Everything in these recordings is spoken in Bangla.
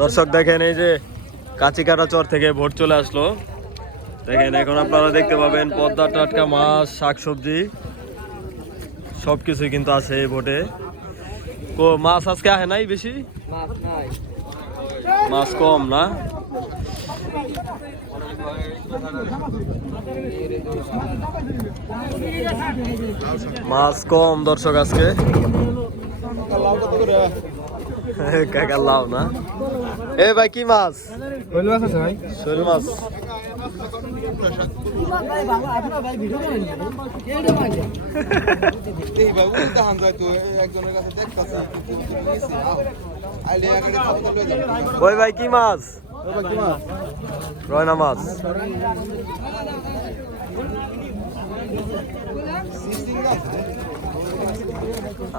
দর্শক দেখেন এই যে কাঁচিকাটা চর থেকে ভোট চলে আসলো। দেখেন এখন আপনারা দেখতে পাবেন পদ্মা টাটকা মাছ শাকসবজি সব কিছুই কিন্তু আছে এই ভোটে। কো মাছ আজকে আহে নাই বেশি? মাছ কম না? মাছ কম দর্শক আজকে। কাকা লাও না। এ ভাই কি মাছ? শৈল মাছ আছে ভাই। শৈল মাছ। ওই ভাই কি মাছ? রয়না মাছ।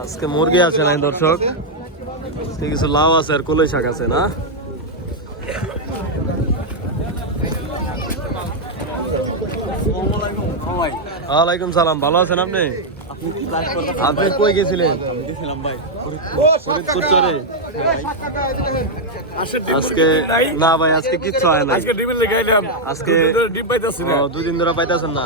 আজকে মুরগি আছে নাই দর্শক। কিছু লাউ আছে আর কলই শাক আছে না? ওয়ালাইকুম সালাম ভালো আছেন আপনি? আপনি কই গেছিলেন? আজকে না ভাই আজকে কিচ্ছু হয় না আজকে ডিমের লেগে আজকে ডিম পাইতেছি না। ও, ধরে পাইতেছেন না?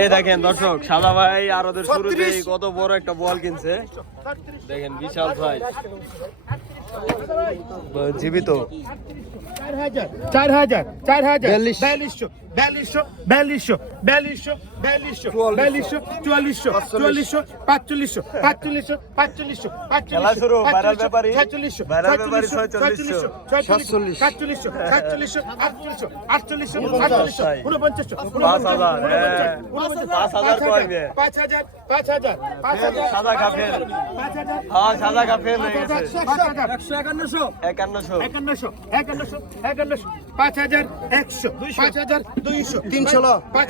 এই দেখেন দর্শক সাদা ভাই আর ওদের শুরুতেই কত বড় একটা বল কিনছে। দেখেন বিশাল ভাই। জীবিত। চার হাজার চার হাজার বিয়াল্লিশশো বিয়াল্লিশশো বিয়াল্লিশশো বিয়াল্লিশশো বিয়াল্লিশশো বিয়াল্লিশশো চুয়াল্লিশশো চুয়াল্লিশশো পাঁচচল্লিশশো পাঁচচল্লিশশো পাঁচচল্লিশশো পাঁচচল্লিশশো ছয়চল্লিশশো ছয়চল্লিশশো ছয়চল্লিশশো। ছয়চল্লিশ সাতচল্লিশশো সাতচল্লিশশো আটচল্লিশশো আটচল্লিশশো আটচল্লিশশো উনপঞ্চাশশো উনপঞ্চাশ পাঁচ হাজার পাঁচ হাজার পাঁচ হাজার পাঁচ হাজার পাঁচ হাজার সাদা কাফের সাদা কাফের একান্নশো। একান্নশো। একান্নশো একান্নশো। একান্নশো পাঁচ হাজার একশো পাঁচ হাজার দুইশো তিনশো পাঁচ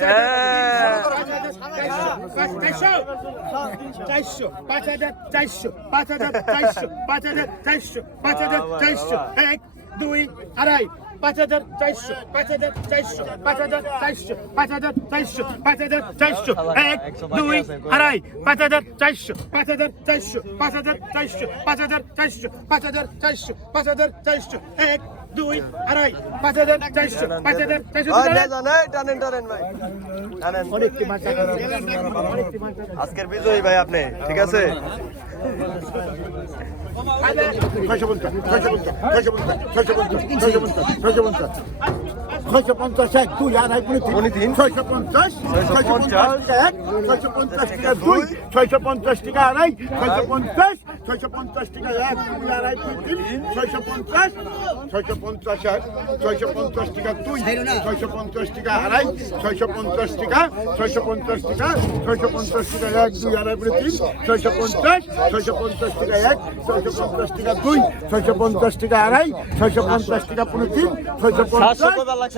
চারশো পাঁচ হাজার চারশো পাঁচ হাজার চারশো পাঁচ হাজার চারশো পাঁচ হাজার চারশো এক দুই আড়াই পাঁচ হাজার চারশো পাঁচ হাজার চারশো পাঁচ হাজার চারশো পাঁচ হাজার চারশো পাঁচ হাজার চারশো এক দুই আড়াই পাঁচ হাজার চারশো পাঁচ হাজার চারশো পাঁচ হাজার চারশো পাঁচ হাজার চারশো পাঁচ হাজার চারশো পাঁচ হাজার চারশো এক দুই আড়াই। পাঁচ হাজার চারশো পাঁচ হাজার চারশো টানেন টানেন ভাই। টানেন। আজকের বিজয়ী ভাই আপনি ঠিক আছে? ছয়শো পঞ্চাশ ছয়শো পঞ্চাশ ছয়শো পঞ্চাশ ছয়শো পঞ্চাশ ছয়শো পঞ্চাশ ছয়শো পঞ্চাশ। ছয়শো পঞ্চাশ এক দুই আড়াই পুনে তিন। ছয়শো পঞ্চাশ ছয়শো পঞ্চাশ টাকা এক ছয়শো পঞ্চাশ টাকা দুই ছয়শো পঞ্চাশ টাকা আড়াই ছয়শো পঞ্চাশ ছয়শো পঞ্চাশ টাকা এক দুই আড়াই তিন ছয়শো পঞ্চাশ ছয়শো পঞ্চাশ এক ছয়শো পঞ্চাশ টাকা দুই ছয়শো পঞ্চাশ টাকা আড়াই ছয়শো পঞ্চাশ টাকা ছয়শো পঞ্চাশ টাকা ছয়শো পঞ্চাশ টাকা এক দুই আড়াই পুনে তিন ছয়শো পঞ্চাশ ছয়শো পঞ্চাশ টাকা এক ছয়শো পঞ্চাশ টাকা দুই ছয়শো পঞ্চাশ টাকা আড়াই ছয়শো পঞ্চাশ টাকা পুনে তিন ছয়শো পঞ্চাশ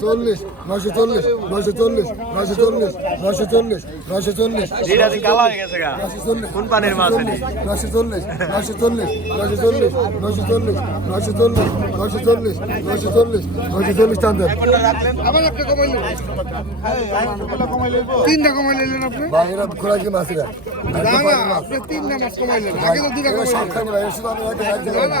চল্লিশ নয়শো চল্লিশ নয়শো চল্লিশ নয়শো চল্লিশ নয়শো চল্লিশ নয়শো চল্লিশ কোন পানির মাছ নয়শো চল্লিশ নয়শো চল্লিশ নয়শো চল্লিশ নয়শো চল্লিশ নয়শো চল্লিশ নয়শো চল্লিশ নয়শো চল্লিশ নয়শো চল্লিশ টান দেন তিনটা কমাই আপনি বাইরে খোলা কি মাছ না না আপনি তিনটা মাছ কমাইলেন আগে তো দুটা কমাইলেন না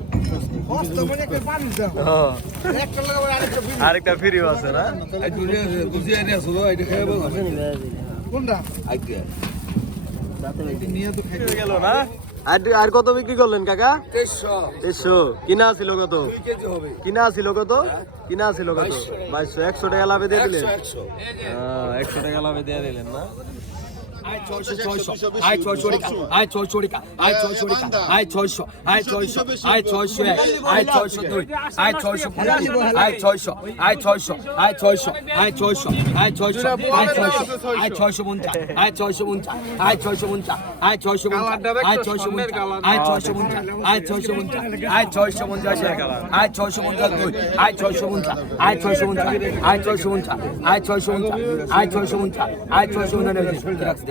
হ্যাঁ। আরেকটা ফ্রি আছে আর কত বিক্রি করলেন কাকা? তেইশশো। কিনা আছিল কত? কিনা ছিল কত? কিনা ছিল কত? বাইশশো। একশো টাকা লাভে দিয়ে দিলেন? একশো হ্যাঁ, টাকা লাভে দিয়ে দিলেন না? আয় ছয়শো ছয়শো আয় ছয়শো রিকা আয় ছয়শো রিকা আয় ছয়শো রিকা আয় ছয়শো আয় ছয়শো আয় ছয়শো এক আয় ছয়শো দুই আয় ছয়শো আয় ছয়শো আয় ছয়শো আয় ছয়শো আয় ছয়শো আয় ছয়শো আয় ছয়শো আয় ছয়শো পঞ্চাশ আয় ছয়শো পঞ্চাশ আয় ছয়শো পঞ্চাশ আয় ছয়শো পঞ্চাশ আয় ছয়শো পঞ্চাশ আয় ছয়শো পঞ্চাশ আয় ছয়শো পঞ্চাশ আয় ছয়শো পঞ্চাশ এক আয় ছয়শো পঞ্চাশ দুই আয় ছয়শো পঞ্চাশ আয় ছয়শো পঞ্চাশ আয় ছয়শো পঞ্চাশ আয় ছয়শো পঞ্চাশ আয় ছয়শো পঞ্চাশ আয় ছয়শো পঞ্চাশ সত্যি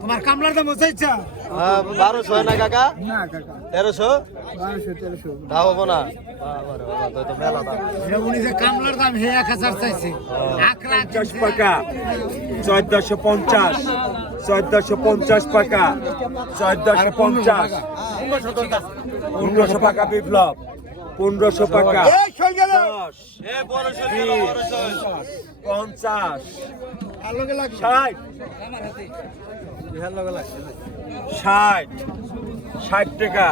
তোমার কামলার দাম চাইছে হ্যাঁ, বারোশো না কাকা? তেরোশো? ধাবো না। কামলার দাম হে এক হাজার চাইছে। হ্যাঁ। পাকা। চোদ্দশো পঞ্চাশ। চোদ্দশো পঞ্চাশ পাকা। চোদ্দশো পঞ্চাশ। পনেরোশো পাকা বিপ্লব। পনেরোশো টাকা পঞ্চাশ ষাট। ষাট ষাট টাকা।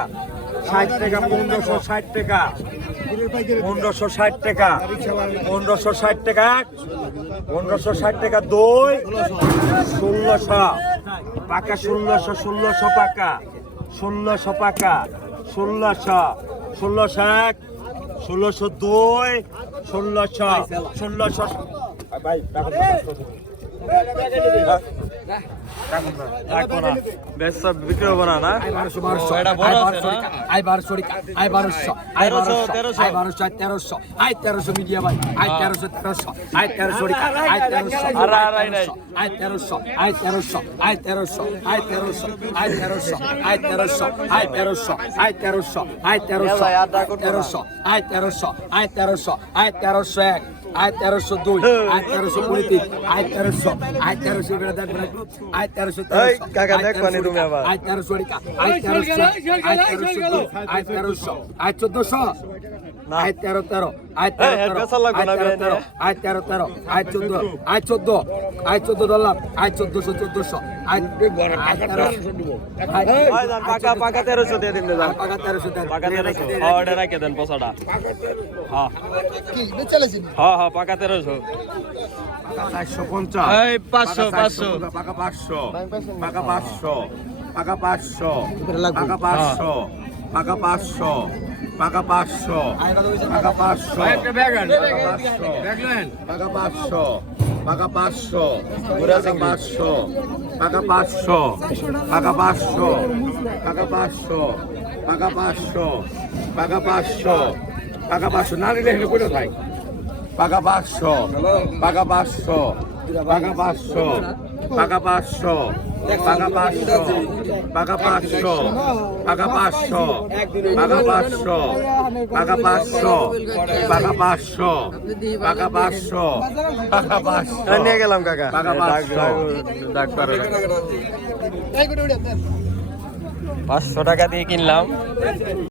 ষাট টাকা পনেরোশো ষাট টাকা। পনেরোশো ষাট টাকা। পনেরোশো ষাট টাকা পনেরোশো ষাট টাকা দই ষোলোশো। পাকা ষোলোশো ষোলোশো পাকা। ষোলোশো পাকা ষোলোশো। ষোলোশো এক ষোলোশো দুই ষোলোশো ষোলোশো ভাই না বারোশো আয় বারোশো আয় বারোশো তেরোশো। আয় বারোশো তেরোশো আয় তেরোশো মিডিয়া আয় তেরোশো তেরোশো আয় তেরোশো আয় তেরোশো। আয় তেরোশো আয় তেরোশো আয় তেরোশো আয় তেরোশো আয় তেরোশো আয় তেরোশো আয় তেরোশো আয় তেরোশো আয় তেরোশো করব না। তেরোশো আয় তেরোশো আয় তেরোশো এক আয় তেরোশো দুই আয় তেরোশো উনত্রিশ আয় তেরোশো আয় তেরোশো আয় তেরোশো আয় তেরোশো আয় তেরোশো আয় তেরোশো আয় চোদ্দশো। আয় তেরো তেরো আয় তেরো আয় না, তেরো আয় তেরো তেরো আয় চোদ্দ আয় চোদ্দ আয় চোদ্দ ধরলাম আয় চোদ্দশো চোদ্দশো আয় যান, পাকা পাকা তেরোশো দিয়ে দিন পাকা তেরোশো পাকা তেরোশো। হ্যাঁ রাখে দেন পয়সাটা হ্যাঁ। হ্যাঁ হ্যাঁ পাকা তেরোশো। চারশো পঞ্চাশ। এই পাঁচশো পাঁচশো। পাকা পাঁচশো। পাকা পাঁচশো পাকা পাঁচশো পাকা পাঁচশো পাকা পাঁচশো। পাকা পাঁচশো পাকা পাঁচশো পাকা পাঁচশো পাকা পাঁচশো পাকা পাঁচশো পাকা পাঁচশো পাকা পাঁচশো পাকা পাঁচশো পাকা পাঁচশো পাকা পাঁচশো পাকা পাঁচশো না নিলে হেলে করে ভাই পাকা পাঁচশো পাকা পাঁচশো পাকা পাঁচশো পাকা পাঁচশো পাকা পাঁচশো পাকা পাঁচশো পাকা পাঁচশো পাকা পাঁচশো পাকা পাঁচশো পাকা পাঁচশো পাকা পাঁচশো পাকা পাঁচশো নিয়ে গেলাম কাকা পাকা পাঁচশো টাকা দিয়ে কিনলাম।